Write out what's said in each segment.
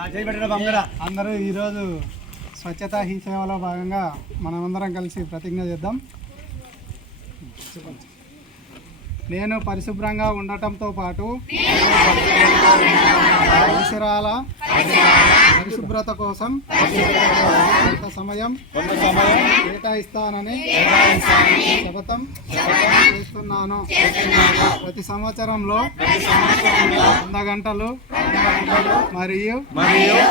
అందరూ ఈరోజు స్వచ్ఛతా హీ సేవలో భాగంగా మనమందరం కలిసి ప్రతిజ్ఞ చేద్దాం. నేను పరిశుభ్రంగా ఉండటంతో పాటు పరిసరాల పరిశుభ్రత కోసం కొంత సమయం కేటాయిస్తానని శపథం చేస్తున్నాను. ప్రతి సంవత్సరంలో 100 గంటలు మరియు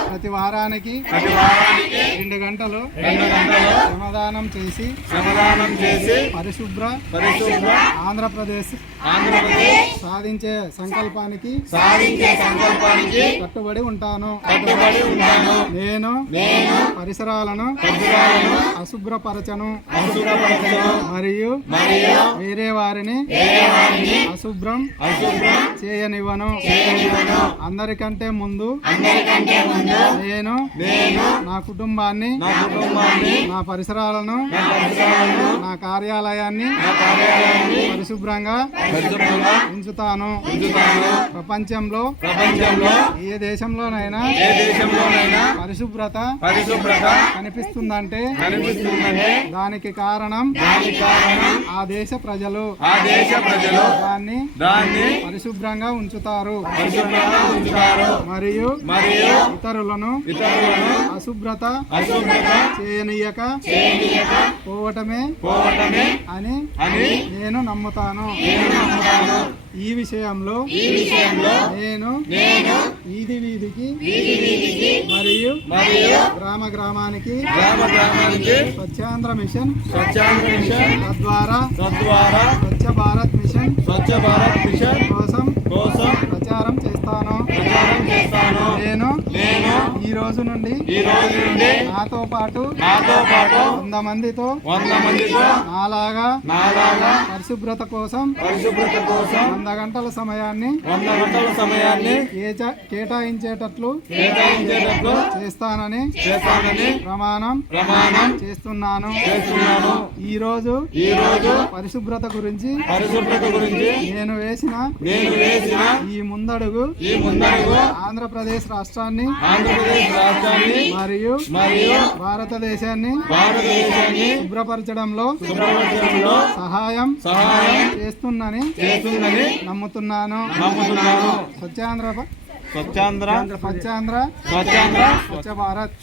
ప్రతి వారానికి 2 గంటలు శ్రమదానం చేసి పరిశుభ్ర ఆంధ్రప్రదేశ్ సాధించే సంకల్పానికి కట్టుబడి ఉంటాను. నేను పరిసరాలను అశుభ్రపరచను మరియు వేరే వారిని అశుభ్రం చేయనివ్వను. అందరికంటే ముందు నేను నా కుటుంబాన్ని, నా పరిసరాలను, నా కార్యాలయాన్ని పరిశుభ్రంగా ఉంచుతాను. ప్రపంచంలో ఏ దేశంలోనైనా పరిశుభ్రత కనిపిస్తుందంటే దానికి కారణం ఆ దేశ ప్రజలు దాన్ని పరిశుభ్రంగా ఉంచుతారు మరియు ఇతరులను అశుభ్రత చేయనీయక పోవటమే అని నేను నమ్ముతాను. ఈ విషయంలో నేను వీధి వీధికి మరియు గ్రామానికి స్వచ్ఛాంధ్ర మిషన్ తద్వారా స్వచ్ఛ భారత్ మిషన్ కోసం ప్రచారం చేస్తాను. నేను ఈ రోజు నుండి నాతో పాటు 100 మందితో నాలాగా పరిశుభ్రత కోసం 100 గంటల సమయాన్ని కేటాయించేటట్లు చేస్తానని ప్రమాణం చేస్తున్నాను. ఈ రోజు పరిశుభ్రత గురించి నేను వేసిన ఈ ముందడుగు ఆంధ్రప్రదేశ్ రాష్ట్రాన్ని మరియు భారతదేశాన్ని శుభ్రపరచడంలో సహాయం చేస్తుందని నమ్ముతున్నాను. స్వచ్ఛ భారత్.